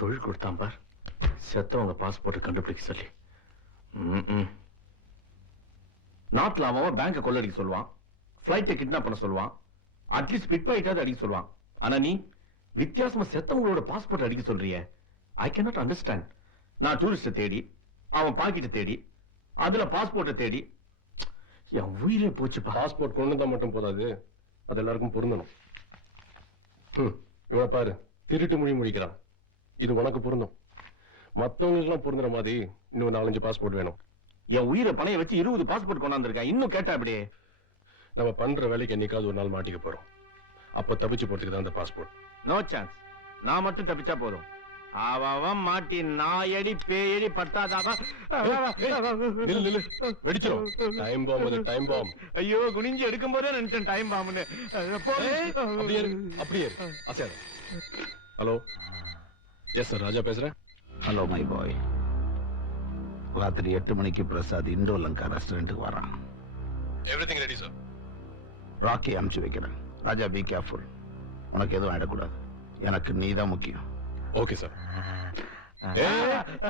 தொழில் கொடுத்தான் பார், செத்தவங்க பாஸ்போர்ட் கண்டுபிடிக்க சொல்லி. நாட்டுல அவன் பேங்க கொள்ளடிக்க சொல்லுவான், பிளைட்டை கிட்னாப் பண்ண சொல்லுவான், அட்லீஸ்ட் பிட் பாயிட்டாவது அடிக்க சொல்லுவான். ஆனா நீ வித்தியாசமா செத்தவங்களோட பாஸ்போர்ட் அடிக்க சொல்றிய. I cannot understand. நான் டூரிஸ்ட தேடி, அவன் பாக்கெட்டை தேடி, அதுல பாஸ்போர்ட்டை தேடி என் உயிரே போச்சு. பாஸ்போர்ட் கொண்டு வந்தா மட்டும் போதாது, அது எல்லாருக்கும் பொருந்தணும். இவனை பாரு, திருட்டு மொழி முடிக்கிறான். இது உனக்கு பொருந்தும், மத்தவங்களுக்கு எல்லாம் பொருந்துற மாதிரி இன்னும் 4-5 பாஸ்போர்ட் வேணும். என் உயிரை பணைய வச்சு 20 பாஸ்போர்ட் கொண்டாந்துருக்கேன். இன்னும் கேட்டா அப்படியே நம்ம பண்ற வேலைக்கு என்னைக்காவது ஒரு நாள் மாட்டிக்க போறோம். அப்ப தப்பிச்சு போறதுக்கு தான் அந்த பாஸ்போர்ட். No chance. நான் மட்டும் தப்பிச்சா போதும். அவன் மாட்டி நாயடி பேயடி பட்டாதாவா. வெடிச்சிரும். டைம் பாம், அது டைம் பாம். ஐயோ, குனிஞ்சு எடுக்கும் போதே நினைச்சேன் டைம் பாம்னு. அப்படியே அசையாத. ஹலோ, எஸ் சார், ராஜா பேசுறேன். Hello my boy. ராத்திரி 8 மணிக்கு பிரசாத் இண்டோ லங்கா ரெஸ்டாரண்ட்டுக்கு வரான். Everything ready sir. ராக்கி அனுப்பிச்சு வைக்கிறேன். ராஜா பி கேர்ஃபுல். உனக்கு எதுவும் ஆயிடக்கூடாது. எனக்கு நீ தான் முக்கியம். Okay sir.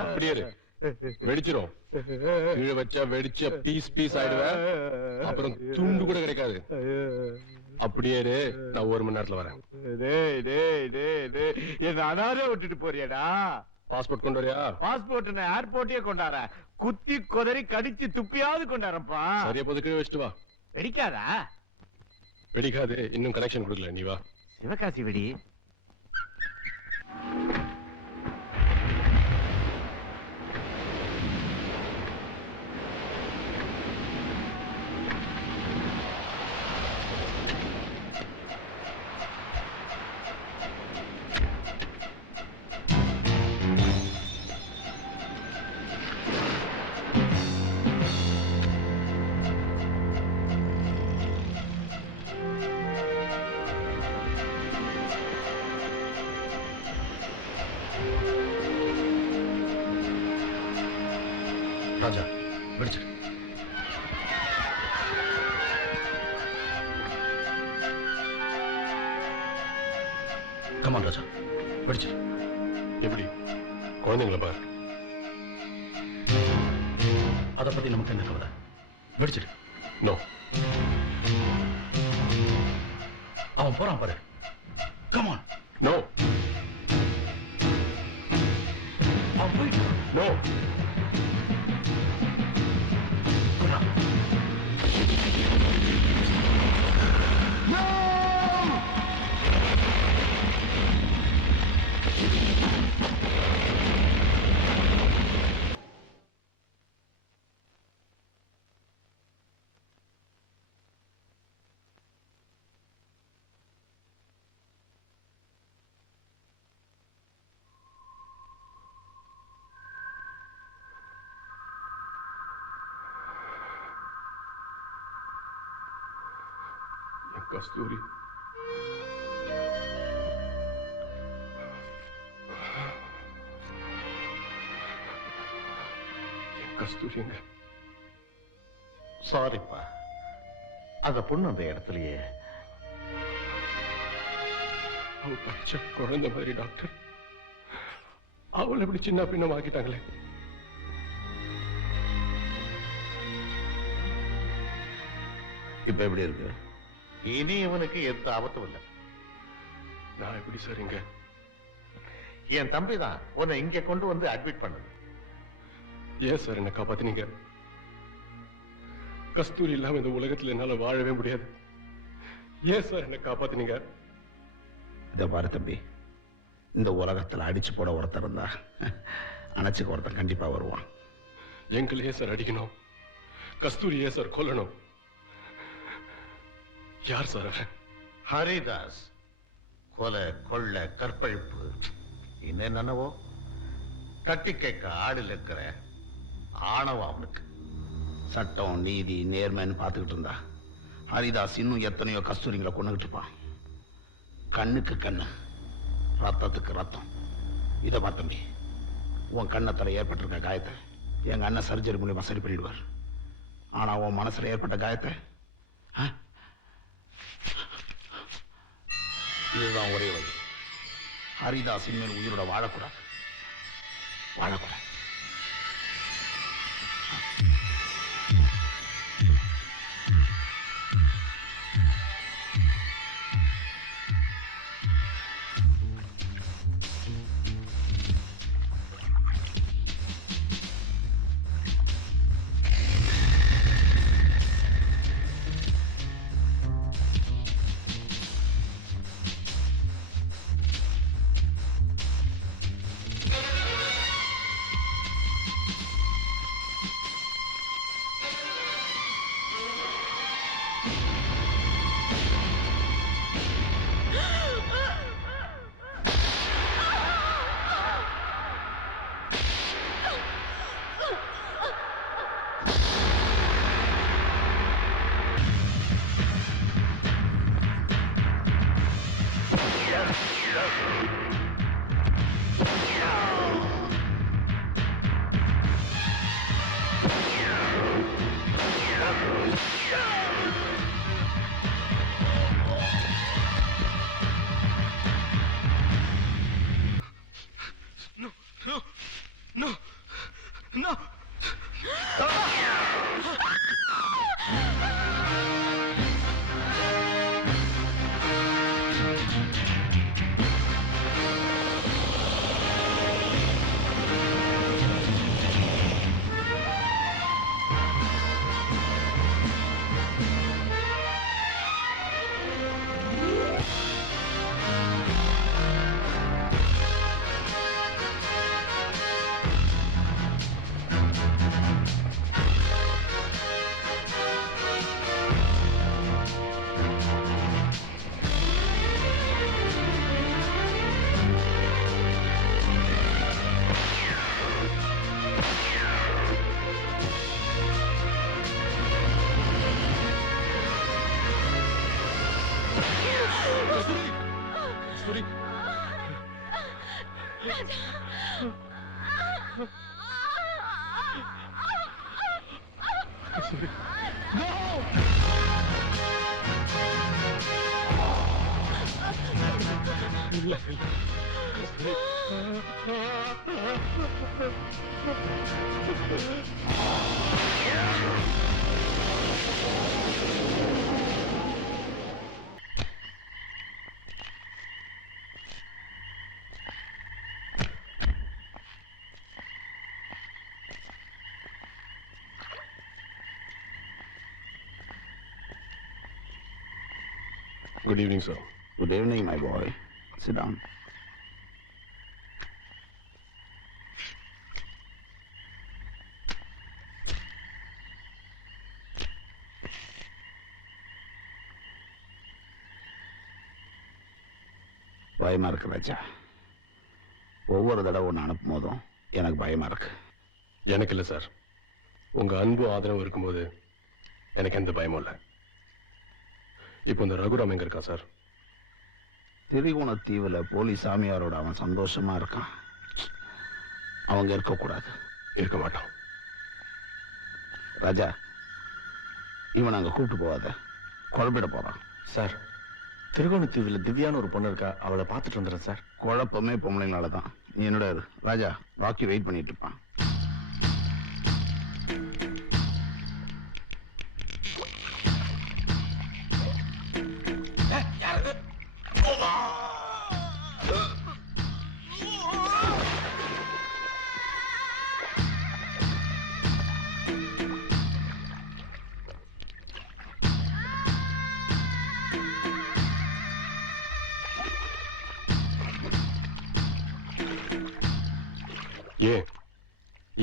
அப்படியே வெடிச்சிரும். கீழே வச்சா வெடிச்ச பீஸ் பீஸ் ஆயிடுவேன். அப்புறம் துண்டு கூட கிடைக்காது. அப்படியே நான் 1 மணி நேரத்துல வரேன். என்ன அனாரே விட்டுட்டு போறியடா. பாஸ்போர்ட் கொண்டு வரியா? பாஸ்போர்ட் ஏர்போர்ட்டே கொண்டார. குத்தி கொதறி கடிச்சு துப்பியாவது கொண்டாரப்பா. சரியா போது, கீழே வச்சுட்டு வா. வெடிக்காதா? வெடிக்காது, இன்னும் கனெக்ஷன் கொடுக்கல. நீ வா. சிவகாசி வெடி. ராஜா வெடிச்சிரு. கமான் ராஜா, வெடிச்சிரு. எப்படி? குழந்தைங்கள பாரு. அதை பத்தி நமக்கு என்ன கவலை? வெடிச்சிரு. நோ. அவன் போறான் பாரு. கமான். நோ. அவன் போயிட்டு. நோ. கஸ்தூரி, கஸ்தூரிங்க. சாரிப்பா, அந்த பொண்ணு அந்த இடத்துலயே. அவ பச்சை குழந்தை மாதிரி டாக்டர். அவளை எப்படி சின்ன பின்னம் ஆக்கிட்டாங்களே. இப்ப எப்படி இருக்கு? இனி இவனுக்கு எந்த ஆபத்தும் இல்லை. நான் எப்படி சார் இங்க? என் தம்பி தான் உன்னை இங்க கொண்டு வந்து அட்மிட் பண்ணது. ஏன் சார் என்ன காப்பாத்தினீங்க? கஸ்தூரி இல்லாம இந்த உலகத்துல என்னால வாழவே முடியாது. ஏன் சார் என்ன காப்பாத்தினீங்க? இத பாரு தம்பி, இந்த உலகத்துல அடிச்சு போட ஒருத்தர் இருந்தா அணைச்சுக்க ஒருத்தன் கண்டிப்பா வருவான். எங்களை ஏன் சார் அடிக்கணும்? கஸ்தூரி ஏன் சார் கொல்லணும்? யார் சார் அவன்? ஹரிதாஸ். கொலை, கொள்ளை, கற்பழிப்பு, என்னென்னவோ தட்டி கேட்க ஆடில் இருக்கிற ஆணவம் அவனுக்கு. சட்டம், நீதி, நேர்மைன்னு பார்த்துக்கிட்டு இருந்தா ஹரிதாஸ் இன்னும் எத்தனையோ கஸ்தூரிங்களை கொண்டுகிட்டு இருப்பான். கண்ணுக்கு கண்ணு, ரத்தத்துக்கு ரத்தம். இதை பார்த்த தம்பி, உன் கண்ணத்துல ஏற்பட்டிருக்க காயத்தை எங்க அண்ணன் சர்ஜரி மூலியமா சரி பண்ணிடுவார். ஆனா உன் மனசுல ஏற்பட்ட காயத்தை இதுதான் ஒரே வழி. ஹரிதாஸ் இனிமேல் உயிரோட வாழக்கூடாது. வாழக்கூடாது. Good evening, sir. Good evening, my boy. Sit down. பயமா இருக்கு ராஜா. ஒவ்வொரு தடவை ஒன்று அனுப்பும் போதும் எனக்கு பயமா இருக்கு. எனக்கு இல்லை சார். உங்க அன்பு ஆதரவு இருக்கும்போது எனக்கு எந்த பயமும் இல்லை. இப்போ இந்த ரகுராம் எங்க இருக்கா சார்? திரிகோணத்தீவுல போலீஸ் சாமியாரோட அவன் சந்தோஷமா இருக்கான். அவங்க இருக்கக்கூடாது. இருக்க மாட்டான். ராஜா, இவன் அங்க கூப்பிட்டு போவாத, குழப்பிட போறான். சார், திருகோணத்தீவில் திவ்யான்னு ஒரு பொண்ணு இருக்கா, அவளை பார்த்துட்டு வந்துடுறேன் சார். குழப்பமே பொம்பளைங்களால தான். நீ என்னோட இரு. ராஜா, ராக்கி வெயிட் பண்ணிட்டு இருப்பான்.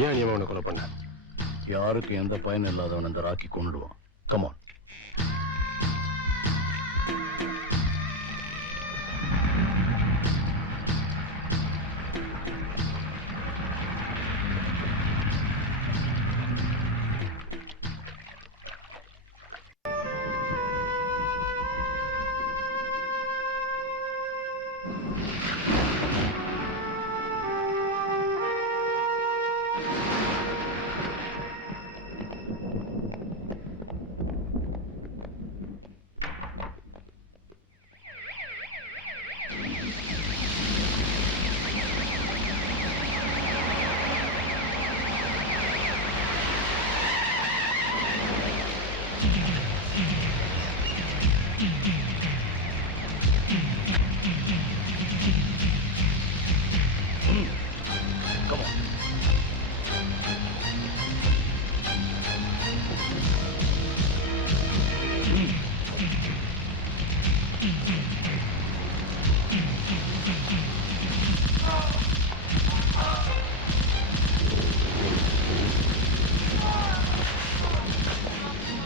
ஏன் அநியமா அவனை கொலை பண்ண? யாருக்கு எந்த பயனும் இல்லாதவன் அந்த ராக்கி கொண்டுடுவான். கமான்.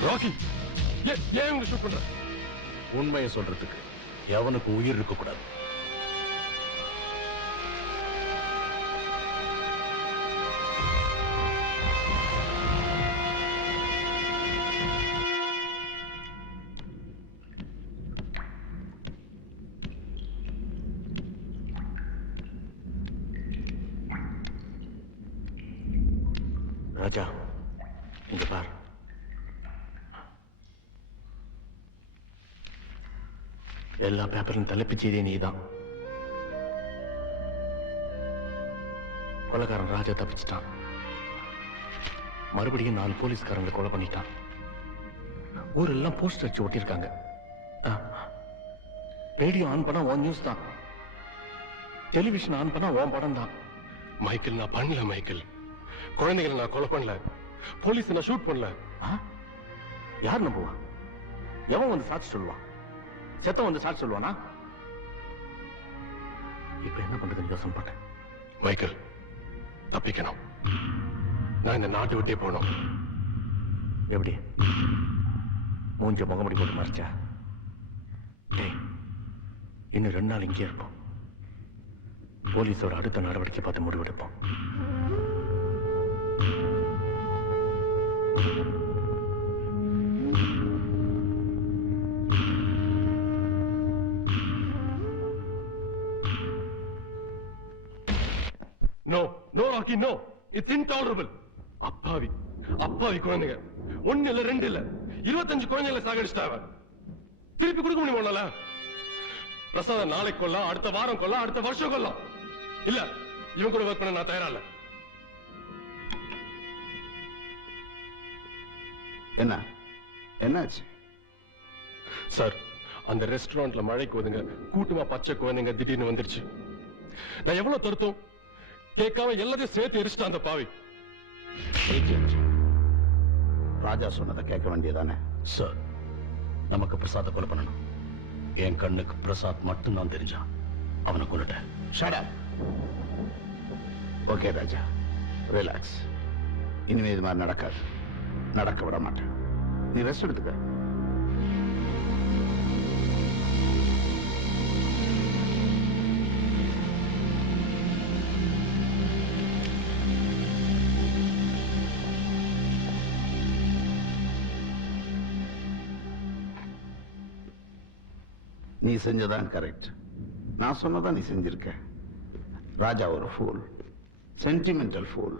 ராக்கி ஏன் உங்களை ஷூட் பண்ற? உண்மையை சொல்றதுக்கு எவனுக்கு உயிர் இருக்க கூடாது. ராஜா, இங்க பார். எல்லா பேப்பரும் தலைப்புச் செய்தியே நீதான். கொலைக்காரன் ராஜா தப்பிச்சிட்டான். மறுபடியும் 4 போலீஸ்காரங்களை கொலை பண்ணிட்டான். ஊரெல்லாம் போஸ்டர் வச்சு ஒட்டியிருக்காங்க. ரேடியோ ஆன் பண்ணா உன் நியூஸ் தான், டெலிவிஷன் ஆன் பண்ணா உன் படம் தான். மைக்கேல், நான் பண்ணல மைக்கேல். குழந்தைகளை நான் கொலை பண்ணல, போலீஸ் நான் ஷூட் பண்ணல. யார் நம்புவா? எவன் வந்து சாட்சி சொல்லுவான்? செத்தம் வந்து சாட்சி சொல்லுவானா? இப்ப என்ன பண்றதுன்னு யோசனை பண்ணேன். மைக்கேல், தப்பிக்கணும். நான் இந்த நாட்டை விட்டே போகணும். எப்படி? மூஞ்ச முகமுடி போட்டு மறைச்சா? டேய், இன்னும் 2 நாள் இங்கே இருப்போம். போலீஸோட அடுத்த நடவடிக்கை பார்த்து முடிவெடுப்போம். No no Rocky, no. It's intolerable. அப்பாவி குழந்தைங்க. 1 இல்ல 2 இல்ல 25 குழந்தைகளை சாகடிச்சிட்டாவ. திருப்பி கொடுக்க முடியுமா உன்னால? பிரசாத நாளைக்கு கொல்லாம், அடுத்த வாரம் கொல்லாம், அடுத்த வருஷம் கொல்லாம். இல்ல, இவன் கூட ஒர்க் பண்ண நான் தயாரா இல்ல. என்னாச்சு சார்? அந்த ரெஸ்டாரண்ட்ல மழைக்கு ஒதுங்க கூட்டமா பச்சை குழந்தைங்க திடீர்னு வந்துருச்சு. நான் எவ்வளவு தருத்தோம் கேட்காம எல்லாத்தையும் சேர்த்து எரிச்சிட்டான் அந்த பாவி. ராஜா சொன்னதை கேட்க வேண்டியதானே? சார், நமக்கு பிரசாத கொலை பண்ணணும். என் கண்ணுக்கு பிரசாத் மட்டும்தான் தெரிஞ்சான். அவனை கொண்டுட்டேன். Shut up. Okay Raja, relax. இனிமே இது மாதிரி நடக்காது. நடக்க விட மாட்டேன். நீ ரெஸ்ட் எடுத்துக்க. நீ செஞ்சதான் கரெக்ட். நான் சொன்னதான் நீ செஞ்சிருக்க. ராஜா ஒரு ஃபூல், சென்டிமெண்டல் ஃபூல்.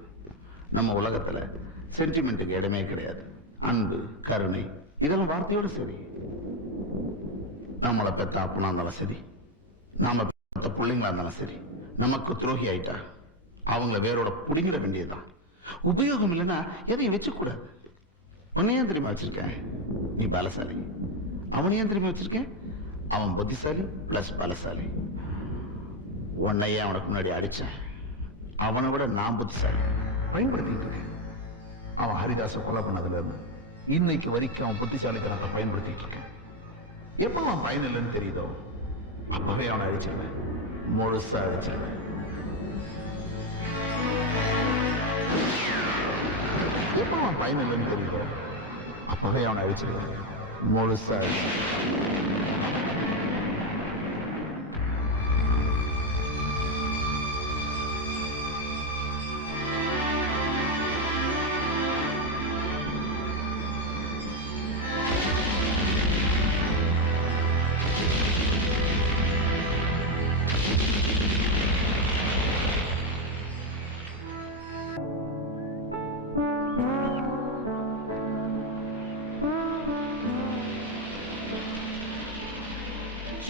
நம்ம உலகத்துல சென்டிமெண்ட்டுக்கு இடமே கிடையாது. அன்பு, கருணை இதெல்லாம் வார்த்தையோடு சரி. நம்மளை பெத்த அப்பனா இருந்தாலும் சரி, நாம பெத்த பிள்ளைங்களா இருந்தாலும் சரி, நமக்கு துரோகி ஆயிட்டா அவங்கள வேரோட புடிங்கிட வேண்டியதுதான். உபயோகம் இல்லைன்னா எதையும் வச்சுக்கூடாது. உன்னையும் தெரியுமா வச்சிருக்கேன், நீ பலசாலி. அவனையும் தெரியுமா வச்சிருக்கேன், அவன் புத்திசாலி பிளஸ் பலசாலி. உன்னையே அவனுக்கு முன்னாடி அடிச்சேன். அவனை விட நான் புத்திசாலி. பயன்படுத்திட்டு இருக்கேன். அவன் ஹரிதாஸை கொலை பண்ணதுல இருந்து இன்னைக்கு வரைக்கும் அவன் புத்திசாலித்தனத்தை பயன்படுத்திட்டு இருக்கேன். எப்ப அவன் பயன் இல்லைன்னு தெரியுதோ அப்பவே அவனை அழிச்சிருவேன். முழுசா அழிச்சிருவேன். எப்ப அவன் பயன் இல்லைன்னு தெரியுதோ அப்பவே அவனை அழிச்சிருவேன். முழுசா அழிச்சிருவேன்.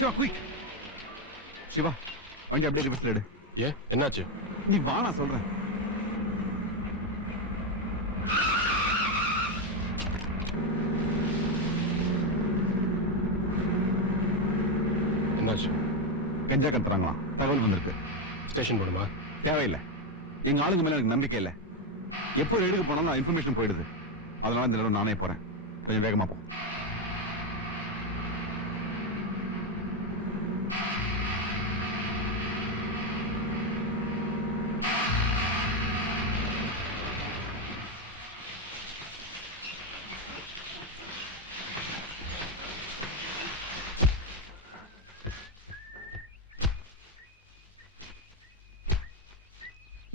சிவா, குயிக். சிவா, வண்டி அப்படியே ரிவர்ஸ்ல எடு. ஏன், என்னாச்சு? நீ வா, நான் சொல்றேன். என்னாச்சு? கஞ்சா கடத்துறாங்களாம், தகவல் வந்திருக்கு. ஸ்டேஷன் போடுமா? தேவையில்லை. எங்க ஆளுங்க மேல எனக்கு நம்பிக்கை இல்லை. எப்போ ரெய்டுக்கு போனாலும் இன்ஃபர்மேஷன் போயிடுது. அதனால இந்த தடவை நானே போறேன். கொஞ்சம் வேகமா போ.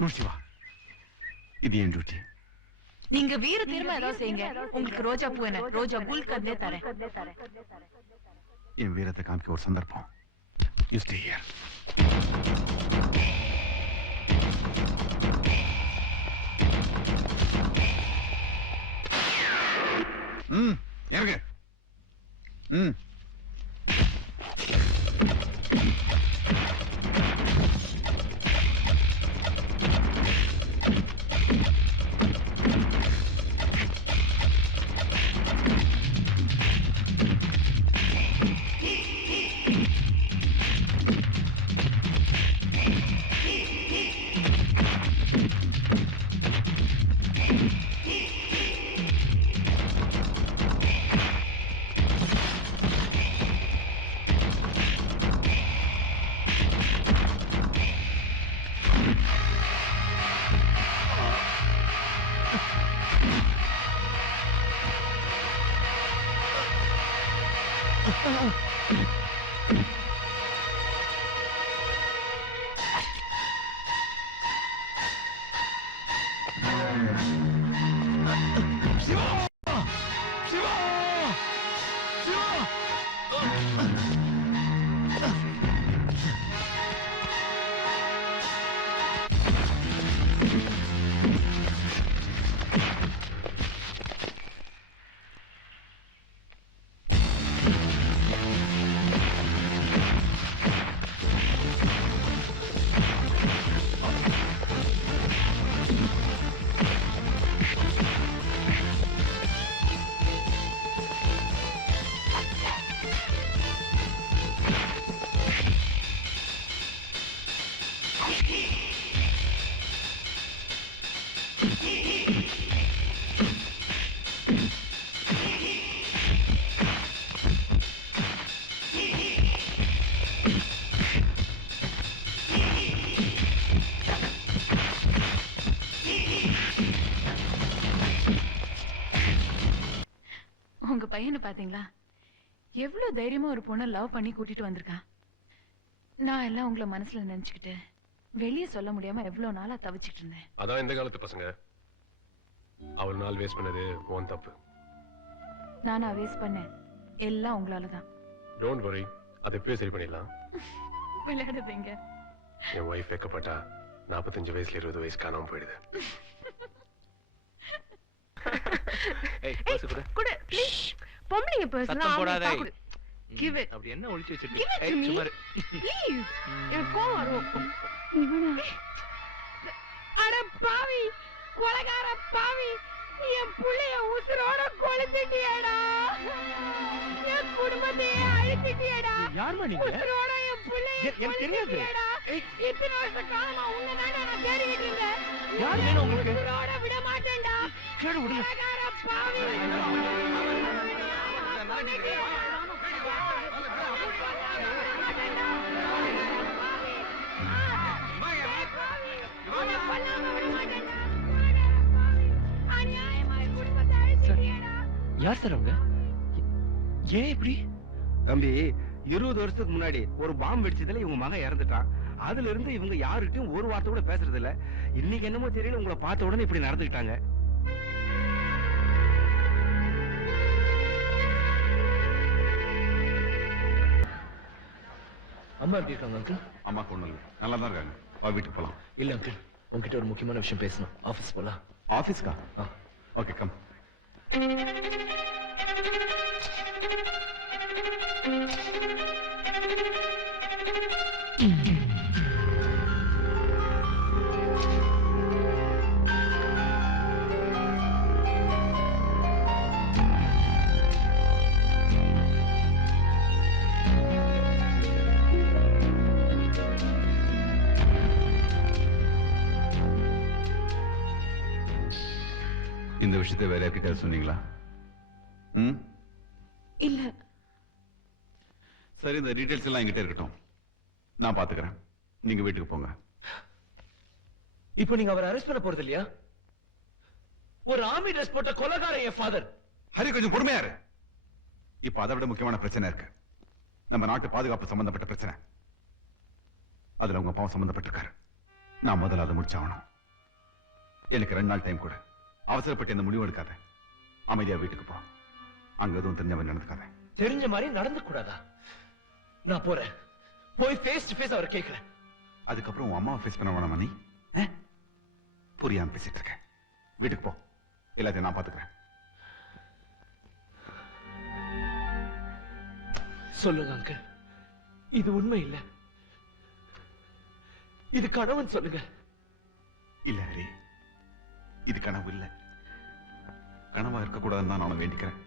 நோ சிவா, இது என் டியூட்டி. நீங்க வீர தீர்மா ஏதாவது செய்யுங்க. உங்களுக்கு ரோஜா பூ என்ன ரோஜா குல் கந்தே தரேன். என் வீரத்தை காமிக்க ஒரு சந்தர்ப்பம். You stay here. இறங்கு. உங்க பையனை பாத்தீங்களா? எவ்வளவு தைரியமா ஒரு பொண்ணை லவ் பண்ணி கூட்டிட்டு வந்திருக்கான். நான் எல்லாம் உங்களை மனசுல நினைச்சுக்கிட்டு வெளியே சொல்ல முடியாம எவ்வளவு நாளா தவிச்சிட்டு இருந்தேன். அதான் இந்த காலத்து பசங்க. அவள் நாள் வேஸ்ட் பண்ணது உன் தப்பு. நானா வேஸ்ட் பண்ணேன்? எல்லாம் உங்களாலதான். டோன்ட் வரி, அதை எப்பயும் சரி பண்ணிடலாம். விளையாடுறீங்க. என் ஒய்ஃப் வைக்கப்பட்டா 45 வயசுல 20 வயசு காணாம போயிடுது. பொம்பளைங்க சத்தம் போடாதே. Give it. அப்படி என்ன ஒளிச்சு Give it to வச்சிருக்கீங்க? me. சும்மா இரு. Please. எனக்கு கோவம் வரும். அட பாவி, கொலைகார பாவி, என் புள்ளைய உசுரோட கொளுத்திட்டியேடா. என் குடும்பத்தையே அழிச்சிட்டியேடா. யாரும்மா நீங்க? உசுரோட என் புள்ளைய எனக்கு தெரியாது. கொளுத்திட்டியேடா. இத்தனை வருஷ காலமா உன்னைதான்டா நான் தேடிக்கிட்டு இருந்தேன். யார் வேணும் உங்களுக்கு? உசுரோட விட மாட்டேன்டா. கேடு விடுங்க. கொலைகார பாவி. யார் சார் அவங்க? ஏன் இப்படி? தம்பி, 20 வருஷத்துக்கு முன்னாடி ஒரு பாம்பு வெடிச்சதுல இவங்க மகன் இறந்துட்டான். அதுல இருந்து இவங்க யாருக்கிட்டையும் ஒரு வார்த்தை கூட பேசுறது இல்ல. இன்னைக்கு என்னமோ தெரியல, உங்களை பார்த்த உடனே இப்படி நடந்துக்கிட்டாங்க. அம்மா எப்படி இருக்காங்க அங்கிள்? அம்மா கொண்டு நல்லா தான் இருக்காங்க. வா வீட்டுக்கு போலாம். இல்ல அங்கிள், உங்ககிட்ட ஒரு முக்கியமான விஷயம் பேசணும். ஆபீஸ் போலாம். ஆபீஸ்க்கா? Okay come. இந்த விஷயத்தை வேற யார்கிட்ட சொன்னீங்களா? இல்ல. சரி, இந்த டீடைல்ஸ் எல்லாம் என்கிட்ட இருக்கட்டும். நான் பாத்துக்கிறேன். நீங்க வீட்டுக்கு போங்க. இப்போ நீங்க அவரை அரெஸ்ட் பண்ண போறது இல்லையா? ஒரு ஆர்மி ட்ரெஸ் போட்ட கொலைகாரன் என் ஃபாதர். ஹரி, கொஞ்சம் பொறுமையா இரு. இப்ப அதை விட முக்கியமான பிரச்சனை இருக்கு. நம்ம நாட்டு பாதுகாப்பு சம்பந்தப்பட்ட பிரச்சனை. அதுல உங்க அப்பாவும் சம்பந்தப்பட்டிருக்காரு. நான் முதல்ல அதை முடிச்சாகணும். எனக்கு 2 நாள் டைம் கொடு. அவசரப்பட்டு இந்த முடிவு எடுக்காத. அமைதியா வீட்டுக்கு போ. அங்க எதுவும் தெரிஞ்சவன் நடந்துக்காத. தெரிஞ்ச மாதிரி நடந்து கூடாதா? நான் போறேன். போய் ஃபேஸ் டு ஃபேஸ் அவரை கேட்கிறேன். அதுக்கப்புறம் உன் அம்மாவை ஃபேஸ் பண்ண வேணாமா நீ? புரியாம பேசிட்டு இருக்க. வீட்டுக்கு போ. எல்லாத்தையும் நான் பாத்துக்கிறேன். சொல்லுங்க அங்கிள், இது உண்மை இல்ல, இது கனவுன்னு சொல்லுங்க. இல்ல ஹரி, இது கனவு இல்ல. கனவா இருக்கக்கூடாதுன்னு தான் நான் வேண்டிக்கிறேன்.